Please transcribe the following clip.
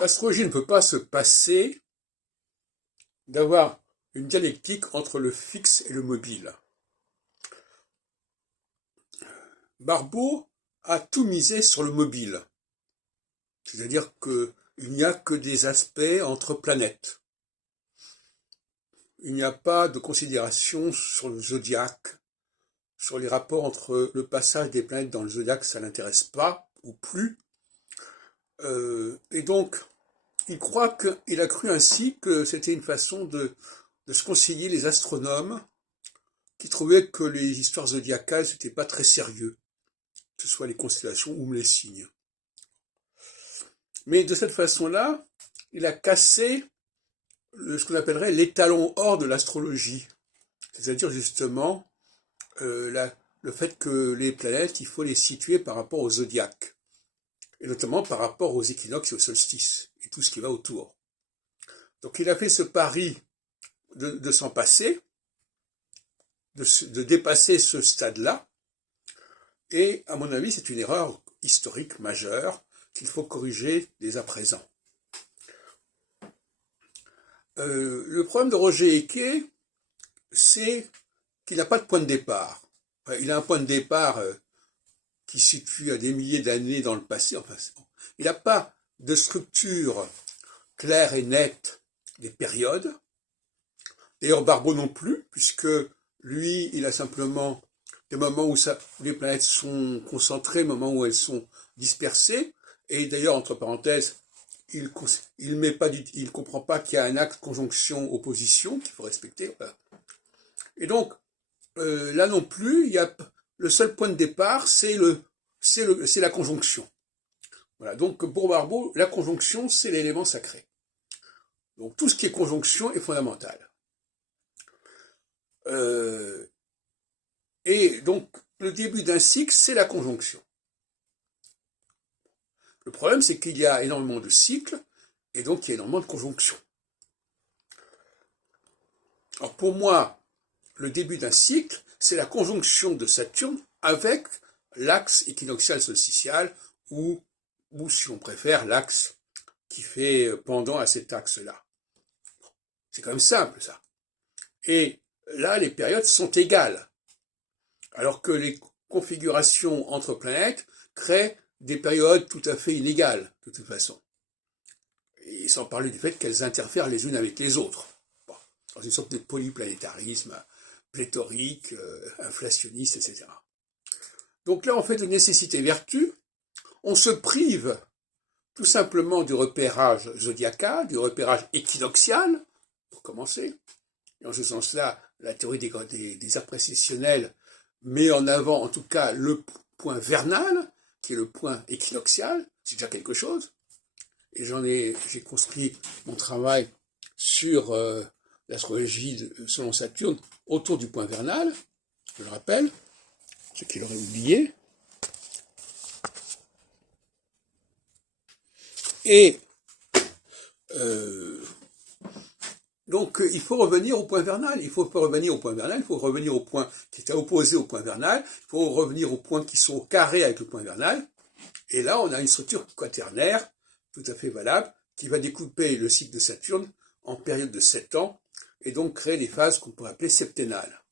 L'astrologie ne peut pas se passer d'avoir une dialectique entre le fixe et le mobile. Barbault a tout misé sur le mobile, c'est-à-dire qu'il n'y a que des aspects entre planètes. Il n'y a pas de considération sur le zodiaque, sur les rapports entre le passage des planètes dans le zodiaque, ça l'intéresse pas, ou plus. Et donc, il a cru ainsi que c'était une façon de se concilier les astronomes qui trouvaient que les histoires zodiacales, c'était pas très sérieux, que ce soit les constellations ou les signes. Mais de cette façon-là, il a cassé ce qu'on appellerait l'étalon or de l'astrologie, c'est-à-dire justement le fait que les planètes, il faut les situer par rapport au zodiaque, et notamment par rapport aux équinoxes et aux solstices, et tout ce qui va autour. Donc il a fait ce pari de s'en passer, de dépasser ce stade-là, et à mon avis, c'est une erreur historique majeure qu'il faut corriger dès à présent. Le problème de Roger Eke, c'est qu'il n'a pas de point de départ. Enfin, il a un point de départ qui se situe à des milliers d'années dans le passé. Enfin, il n'a pas de structure claire et nette des périodes. D'ailleurs, Barbault non plus, puisque lui, il a simplement des moments où les planètes sont concentrées, moments où elles sont dispersées. Et d'ailleurs, entre parenthèses, il comprend pas qu'il y a un axe conjonction-opposition qu'il faut respecter. Et donc, là non plus, le seul point de départ, c'est la conjonction. Voilà. Donc, pour Barbault, la conjonction, c'est l'élément sacré. Donc, tout ce qui est conjonction est fondamental. Et donc, le début d'un cycle, c'est la conjonction. Le problème, c'est qu'il y a énormément de cycles, et donc il y a énormément de conjonctions. Alors pour moi, le début d'un cycle, c'est la conjonction de Saturne avec l'axe équinoxial solsticial, ou si on préfère, l'axe qui fait pendant à cet axe-là. C'est quand même simple, ça. Et là, les périodes sont égales, alors que les configurations entre planètes créent des périodes tout à fait inégales, de toute façon. Et sans parler du fait qu'elles interfèrent les unes avec les autres. Bon, dans une sorte de polyplanétarisme pléthorique, inflationniste, etc. Donc là, en fait, de nécessité-vertu, on se prive tout simplement du repérage zodiacal, du repérage équinoxial, pour commencer. Et en ce sens-là, la théorie des aires précessionnelles met en avant, en tout cas, le point vernal, qui est le point équinoxial, c'est déjà quelque chose. Et j'ai construit mon travail sur l'astrologie selon Saturne autour du point vernal, je le rappelle, ce qu'il aurait oublié. Et donc il faut revenir au point vernal, il faut revenir au point vernal, il faut revenir au point qui est opposé au point vernal, il faut revenir aux points qui sont au carré avec le point vernal, et là on a une structure quaternaire tout à fait valable, qui va découper le cycle de Saturne en période de 7 ans, et donc créer des phases qu'on pourrait appeler septennales.